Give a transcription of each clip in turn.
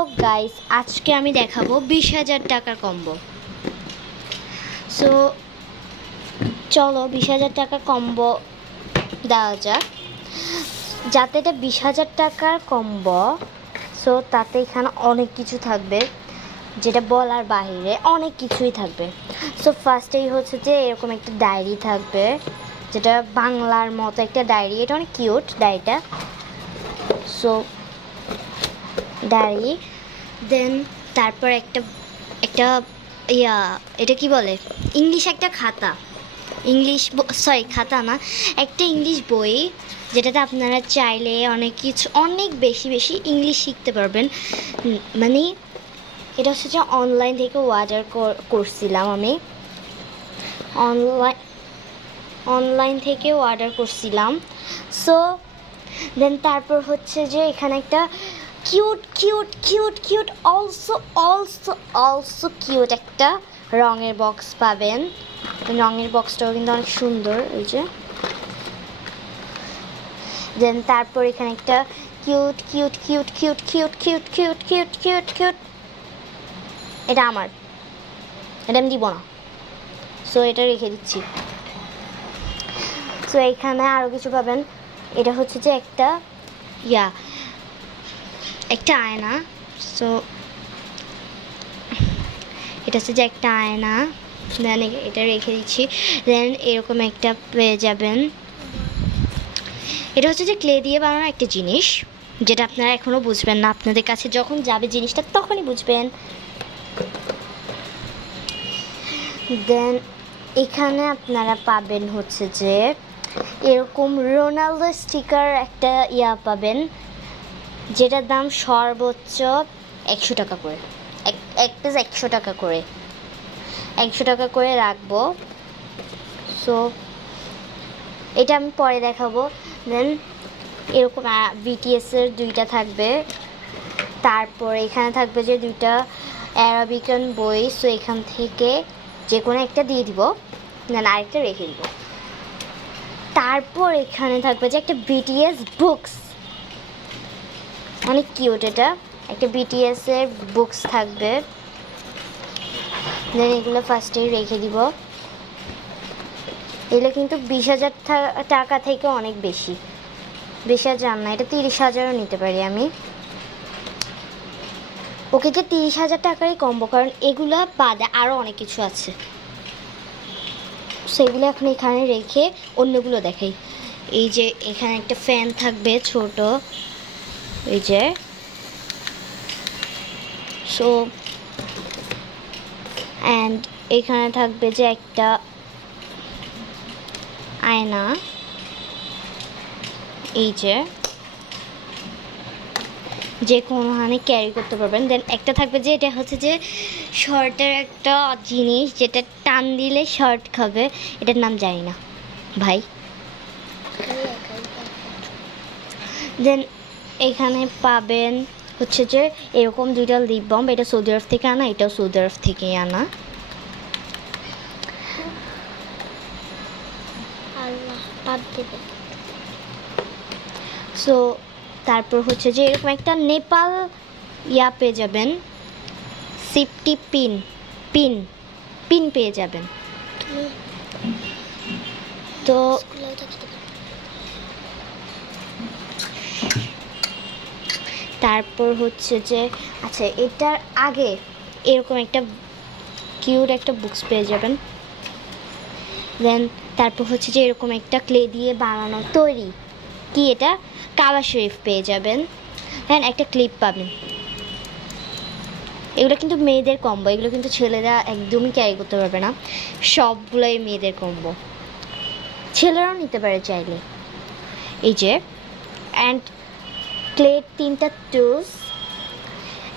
তো গাইস আজকে আমি দেখাবো 20,000 টাকার কম্বো। সো চলো 20,000 টাকার কম্বো দেওয়া যাক। যাতে এটা 20,000 টাকার কম্বো, সো তাতে এখানে অনেক কিছু থাকবে যেটা বলার বাইরে, অনেক কিছুই থাকবে। সো ফার্স্টেই হচ্ছে যে এরকম একটা ডায়েরি থাকবে, যেটা বাংলার মতো একটা ডায়েরি। এটা অনেক কিউট ডায়েরিটা। সো ডায়েরি, দেন তারপর একটা একটা এটা কি বলে, ইংলিশ একটা খাতা, খাতা না, একটা ইংলিশ বই, যেটাতে আপনারা চাইলে অনেক বেশি ইংলিশ শিখতে পারবেন। মানে এটা হচ্ছে যে অনলাইন থেকে অর্ডার করছিলাম আমি, অনলাইন থেকে অর্ডার করছিলাম। সো দেন তারপর হচ্ছে যে এখানে একটা কিউট অলসো কিউট একটা রঙের বক্স পাবেন। রঙের বক্সটাও কিন্তু অনেক সুন্দর, এই যে। দেন তারপর এখানে একটা কিউট, এটা আমার, এটা আমি দিব না, সো এটা রেখে দিচ্ছি। সো এখানে আরও কিছু পাবেন। এটা হচ্ছে যে একটা আয়না। সো এটা হচ্ছে যে একটা আয়না, দেন এটা রেখে দিচ্ছি। দেন এরকম একটা পেয়ে যাবেন। এটা হচ্ছে যে ক্লে দিয়ে বানানো একটা জিনিস, যেটা আপনারা এখনও বুঝবেন না, আপনাদের কাছে যখন যাবে জিনিসটা তখনই বুঝবেন। দেন এখানে আপনারা পাবেন হচ্ছে যে এরকম রোনালদো স্টিকার একটা পাবেন, যেটার দাম সর্বোচ্চ 100 টাকা করে, এক পিস 100 টাকা করে, 100 টাকা করে রাখবো। সো এটা আমি পরে দেখাবো। দেন এরকম বিটিএসের 2টা থাকবে। তারপর এখানে থাকবে যে 2টা অ্যারাবিকান বই। সো এখান থেকে যে কোনো একটা দিয়ে দিব, দেন আরেকটা রেখে দিব। তারপর এখানে থাকবে যে একটা বিটিএস বুকস, অনেক কিউট, এটা একটা বিটিএসের বুকস থাকবে। দেন এগুলো ফার্স্টেই রেখে দিব। এগুলো কিন্তু 20,000 টাকা থেকে অনেক বেশি, 20,000 না, এটা 30,000ও নিতে পারি আমি। ওকে, যে 30,000 টাকারই কম্বো, কারণ এগুলা বাদে আরও অনেক কিছু আছে। সেগুলো এখন এখানে রেখে অন্যগুলো দেখাই। এই যে এখানে একটা ফ্যান থাকবে ছোট, এই যে। সো অ্যান্ড এখানে থাকবে যে একটা আয়না, এই যে কোনোখানে ক্যারি করতে পারবেন। দেন একটা থাকবে যে এটা হচ্ছে যে শর্টের একটা জিনিস, যেটা টান দিলে শর্ট খাবে, এটার নাম জানি না ভাই। দেন এখানে পাবেন হচ্ছে যে এরকম 2টা লিপ বাম, এটা সৌদি আরব থেকে আনা, এটাও সৌদি আরব থেকেই আনা। সো তারপর হচ্ছে যে এরকম একটা নেপাল পেয়ে যাবেন, সেফটি পিন পেয়ে যাবেন। তো তারপর হচ্ছে যে আচ্ছা, এটার আগে এরকম একটা কিউট একটা বুকস পেয়ে যাবেন। দেন তারপর হচ্ছে যে এরকম একটা ক্লে দিয়ে বানানো তৈরি, কি এটা, কাবা শরীফ পেয়ে যাবেন। দেন একটা ক্লিপ পাবেন। এগুলো কিন্তু মেয়েদের কম্বো, এগুলো কিন্তু ছেলেরা একদমই ক্যারি করতে পারবে না, সবগুলোই মেয়েদের কম্বো, ছেলেরাও নিতে পারে চাইলে। এই যে অ্যান্ড ক্লের 3টা টুলস,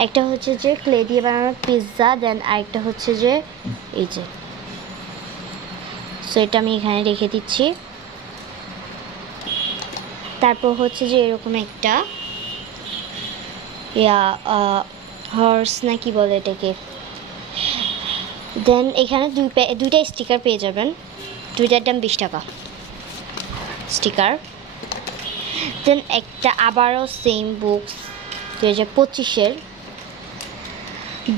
একটা হচ্ছে যে ক্লে দিয়ে বানানো পিৎজা, দেন আরেকটা হচ্ছে যে এই যে। সো এটা আমি এখানে রেখে দিচ্ছি। তারপর হচ্ছে যে এরকম একটা হর্স না কি বলে এটাকে। দেন এখানে 2টা স্টিকার পেয়ে যাবেন, 2টার দাম 20 টাকা স্টিকার। দেন একটা আবারও সেম বুকস 2025-এর,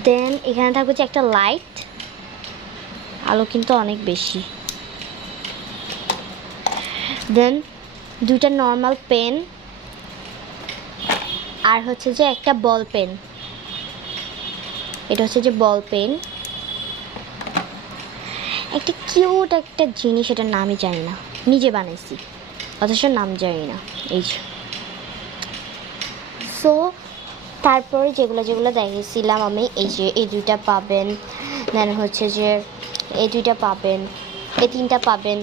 দেন এখানে থাকবে যে একটা লাইট, আলো কিন্তু অনেক বেশি। দেন দুইটা নর্মাল পেন, আর হচ্ছে যে একটা বল পেন। এটা হচ্ছে যে বল পেন। একটা কিউট একটা জিনিস, এটার নামই জানি না, নিজে বানাইছি অথচ নাম জানি না। এই যে সো তারপরে যেগুলো যেগুলো দেখেছিলাম আমি, এই যে এই দুইটা পাবেন, দেন হচ্ছে যে এই দুইটা পাবেন, এই তিনটা পাবেন,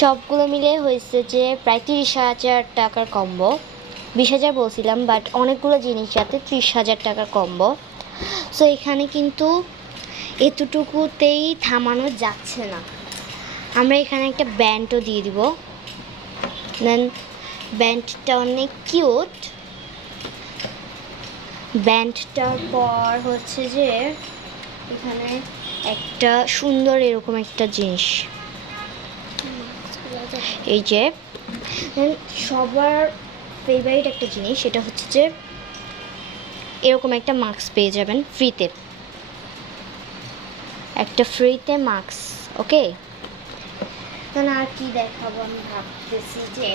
সবগুলো মিলে হয়েছে যে প্রায় 30,000 টাকার কম্বো। 20,000 বলছিলাম, বাট অনেকগুলো জিনিস যাতে 30,000 টাকার কম্বো। সো এখানে কিন্তু এতটুকুতেই থামানো যাচ্ছে না, আমরা এখানে একটা ব্যান্ডও দিয়ে দিব। দেন ব্যান্ডটা অনেক কিউট। ব্যান্ডটার পর হচ্ছে যে এখানে একটা সুন্দর এরকম একটা জিনিস, এই যে সবার ফেভারিট একটা জিনিস, এটা হচ্ছে যে এরকম একটা মাস্ক পেয়ে যাবেন ফ্রিতে, একটা ফ্রিতে মাস্ক। ওকে, তাহলে আর কি দেখাবো, আমি ভাবতেছি যে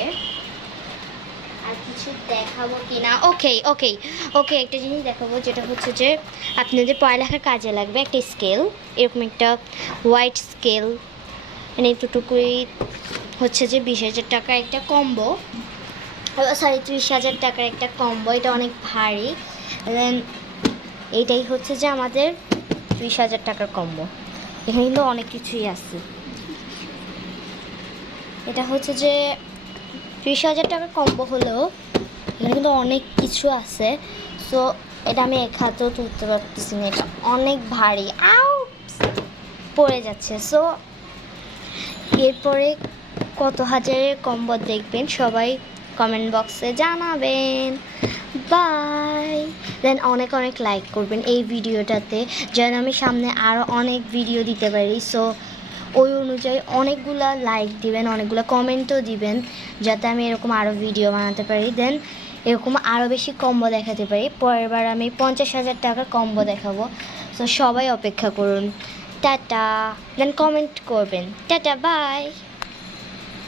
আর কিছু দেখাবো কিনা। ওকে ওকে ওকে, একটা জিনিস দেখাবো, যেটা হচ্ছে যে আপনাদের পড়ালেখার কাজে লাগবে, একটা স্কেল, এরকম একটা হোয়াইট স্কেল। মানে এতটুকুই হচ্ছে যে 20,000 টাকার একটা কম্বো, সরি 30,000 টাকার একটা কম্বো। এটা অনেক ভারী। দেন এইটাই হচ্ছে যে আমাদের 30,000 টাকার কম্বো। এখানে কিন্তু অনেক কিছুই আছে। এটা হচ্ছে যে 30,000 টাকার কম্বো হলেও এখানে কিন্তু অনেক কিছু আছে। সো এটা আমি এক হাতেও তুলতে পারতেছি না, এটা অনেক ভারী, আউ পড়ে যাচ্ছে। সো এরপরে কত হাজারের কম্বো দেখবেন সবাই কমেন্ট বক্সে জানাবেন। বাই। দেন অনেক অনেক লাইক করবেন এই ভিডিওটাতে, যেন আমি সামনে আরও অনেক ভিডিও দিতে পারি। সো ওই অনুযায়ী অনেকগুলো লাইক দিবেন, অনেকগুলো কমেন্টও দিবেন, যাতে আমি এরকম আরও ভিডিও বানাতে পারি। দেন এরকম আরও বেশি কম্বো দেখাতে পারি। পরের বার আমি 50,000 টাকার কম্বো দেখাবো। সো সবাই অপেক্ষা করুন। টাটা। দেন কমেন্ট করবেন। Tata, by.